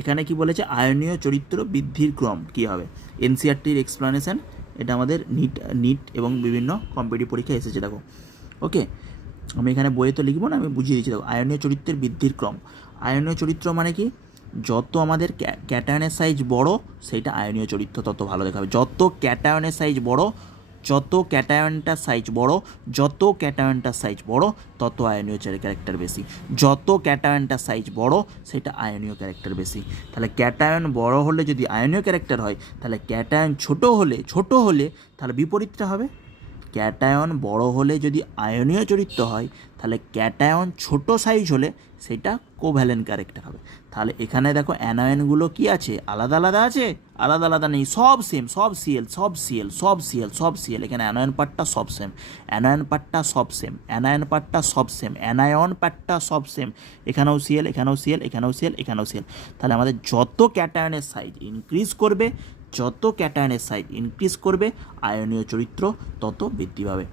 এখানে কি বলেছে, আয়নীয় চরিত্র বৃদ্ধির ক্রম কী হবে, এনসিআরটির এক্সপ্লানেশন, এটা আমাদের নিট এবং বিভিন্ন কম্পিটিটিভ পরীক্ষায় এসেছে। দেখো ওকে, আমি এখানে বইয়ে তো লিখবো না, আমি বুঝিয়ে দিচ্ছি। দেখো আয়নীয় চরিত্রের বৃদ্ধির ক্রম, আয়নীয় চরিত্র মানে কি, যত আমাদের ক্যাটায়নের সাইজ বড় সেইটা আয়নীয় চরিত্র তত ভালো দেখাবে। যত ক্যাটায়নের সাইজ বড়, যত ক্যাটায়নটার সাইজ বড়, যত ক্যাটায়নটার সাইজ বড় তত আয়নীয় ক্যারেক্টার বেশি। যত ক্যাটায়নটার সাইজ বড় সেটা আয়নীয় ক্যারেক্টার বেশি। তাহলে ক্যাটায়ন বড় হলে যদি আয়নীয় ক্যারেক্টার হয়, তাহলে ক্যাটায়ন ছোট হলে তাহলে বিপরীতটা হবে। ক্যাটায়ন বড় হলে যদি আয়নীয় চরিত্র হয়, তাহলে ক্যাটায়ন ছোট সাইজ হলে সেটা কোভ্যালেন্ট ক্যারেক্টার হবে। তাহলে এখানে দেখো অ্যানায়নগুলো কি আছে, আলাদা আলাদা আছে, আলাদা আলাদা নেই, সব সেম, সব সিএল, সব সিএল, সব সিএল, সব সিএল। এখানে অ্যানায়ন পার্টটা সব সেম, অ্যানায়ন পার্টটা সব সেম, অ্যানায়ন পার্টটা সব সেম, অ্যানায়ন পার্টটা সব সেম। এখানেও সিএল, এখানেও সিএল, এখানেও সিএল, এখানেও সিএল। তাহলে আমাদের যত ক্যাটায়নের সাইজ ইনক্রিজ করবে, যত ক্যাটায়নের সাইজ ইনক্রিজ করবে, আয়নীয় চরিত্র তত বৃদ্ধি পাবে।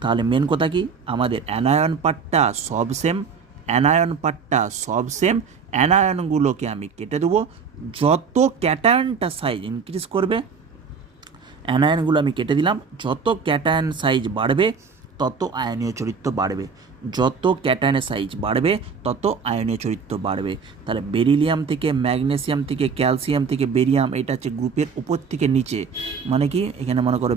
তাহলে মেন কথা কি, আমাদের অ্যানায়ন পার্টটা সব সেম, অ্যানায়ন পার্টটা সব সেম, অ্যানায়নগুলোকে আমি কেটে দেবো। যত ক্যাটায়নটা সাইজ ইনক্রিজ করবে, অ্যানায়নগুলো আমি কেটে দিলাম, যত ক্যাটায়ন সাইজ বাড়বে তত আয়নীয় চরিত্র বাড়বে, যত ক্যাটায়নের সাইজ বাড়বে তত আয়নীয় চরিত্র বাড়বে। তাহলে বেরিলিয়াম থেকে ম্যাগনেসিয়াম থেকে ক্যালসিয়াম থেকে বেরিয়াম, এটা হচ্ছে গ্রুপের উপর থেকে নিচে, মানে কি এখানে মনে করো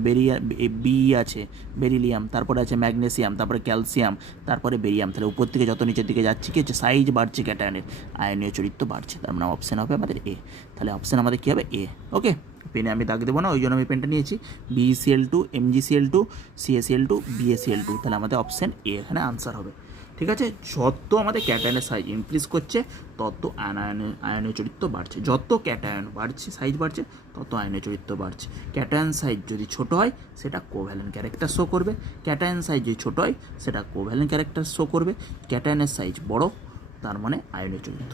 বি আছে, বেরিলিয়াম, তারপরে আছে ম্যাগনেসিয়াম, তারপরে ক্যালসিয়াম, তারপরে বেরিয়াম। তাহলে উপর থেকে যত নিচের দিকে যাচ্ছে কি হচ্ছে, সাইজ বাড়ছে ক্যাটায়নের, আয়নীয় চরিত্র বাড়ছে। তার মানে অপশান হবে আমাদের এ। তাহলে অপশান আমাদের কী হবে, এ। ওকে, পেনে আমি দাগ দেবো না, ওই জন্য আমি পেনটা নিয়েছি। BeCl2, MgCl2, CaCl2, BaCl2, তাহলে আমাদের অপশান এ এখানে আনসার হবে। ঠিক আছে, যত আমাদের ক্যাটায়নের সাইজ ইনক্রিজ করছে তত আয়নীয় চরিত্র বাড়ছে, যত ক্যাটায়ন বাড়ছে, সাইজ বাড়ছে, তত আয়নীয় চরিত্র বাড়ছে। ক্যাটায়ন সাইজ যদি ছোট হয় সেটা কোভ্যালেন্ট ক্যারেক্টার শো করবে, ক্যাটায়ন সাইজ যদি ছোট হয় সেটা কোভ্যালেন্ট ক্যারেক্টার শো করবে, ক্যাটায়নের সাইজ বড় তার মানে আয়নীয় চরিত্র।